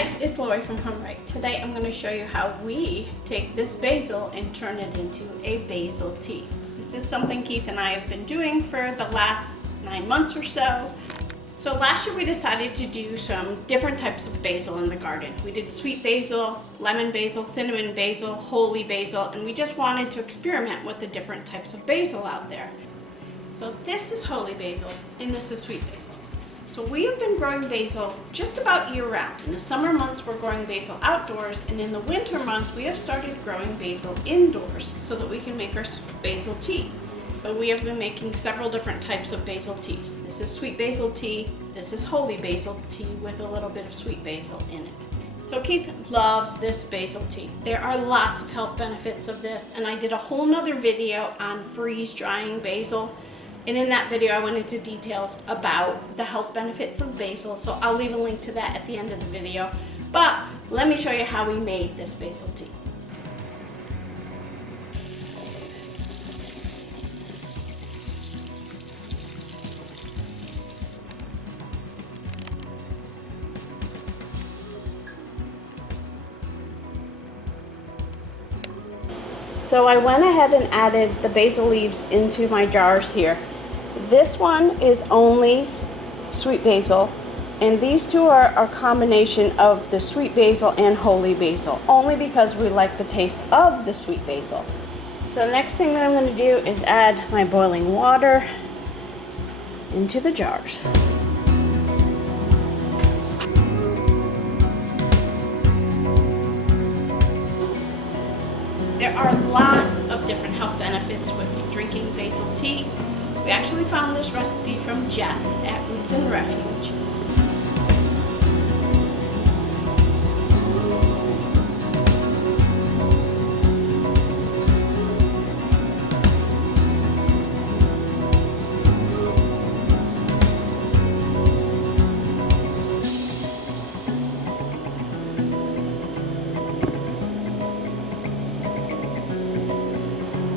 guys, it's Lori from HOMERIGHT. Today I'm going to show you how we take this basil and turn it into a basil tea. This is something Keith and I have been doing for the last 9 months or so. So last year we decided to do some different types of basil in the garden. We did sweet basil, lemon basil, cinnamon basil, holy basil, and we just wanted to experiment with the different types of basil out there. So this is holy basil and this is sweet basil. So we have been growing basil just about year round. In the summer months we're growing basil outdoors, and in the winter months we have started growing basil indoors so that we can make our basil tea. But we have been making several different types of basil teas. This is sweet basil tea, this is holy basil tea with a little bit of sweet basil in it. So Keith loves this basil tea. There are lots of health benefits of this, and I did a whole nother video on freeze drying basil. And in that video, I went into details about the health benefits of basil, so I'll leave a link to that at the end of the video. But let me show you how we made this basil tea. So I went ahead and added the basil leaves into my jars here. This one is only sweet basil, and these two are a combination of the sweet basil and holy basil, only because we like the taste of the sweet basil. So the next thing that I'm going to do is add my boiling water into the jars. There are lots of different health benefits with drinking basil tea. We actually found this recipe from Jess at Roots and Refuge.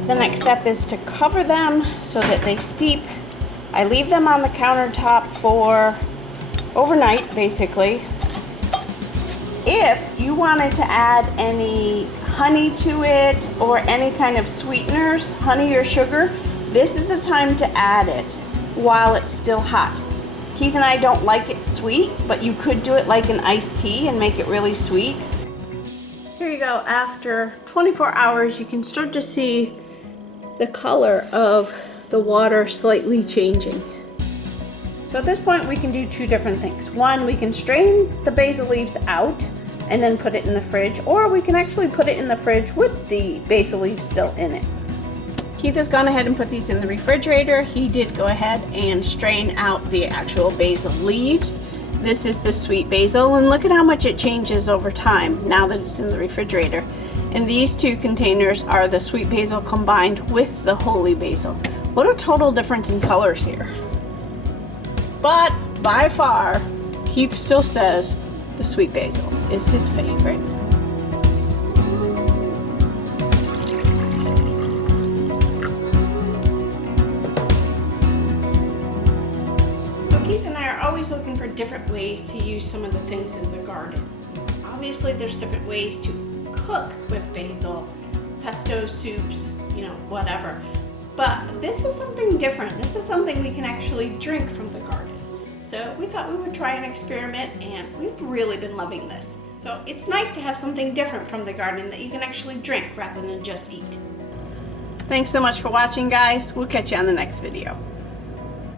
The next step is to cover them so that they steep. I leave them on the countertop for overnight, basically. If you wanted to add any honey to it or any kind of sweeteners, honey or sugar, this is the time to add it while it's still hot. Keith and I don't like it sweet, but you could do it like an iced tea and make it really sweet. Here you go. After 24 hours, you can start to see the color of the water slightly changing. So at this point we can do two different things. One, we can strain the basil leaves out and then put it in the fridge, or we can actually put it in the fridge with the basil leaves still in it. Keith has gone ahead and put these in the refrigerator. He did go ahead and strain out the actual basil leaves. This is the sweet basil, and look at how much it changes over time now that it's in the refrigerator. And these two containers are the sweet basil combined with the holy basil. What a total difference in colors here. But by far, Keith still says the sweet basil is his favorite. So Keith and I are always looking for different ways to use some of the things in the garden. Obviously, there's different ways to cook with basil, pesto soups, whatever. But this is something different. This is something we can actually drink from the garden. So we thought we would try an experiment, and we've really been loving this. So it's nice to have something different from the garden that you can actually drink rather than just eat. Thanks so much for watching, guys. We'll catch you on the next video.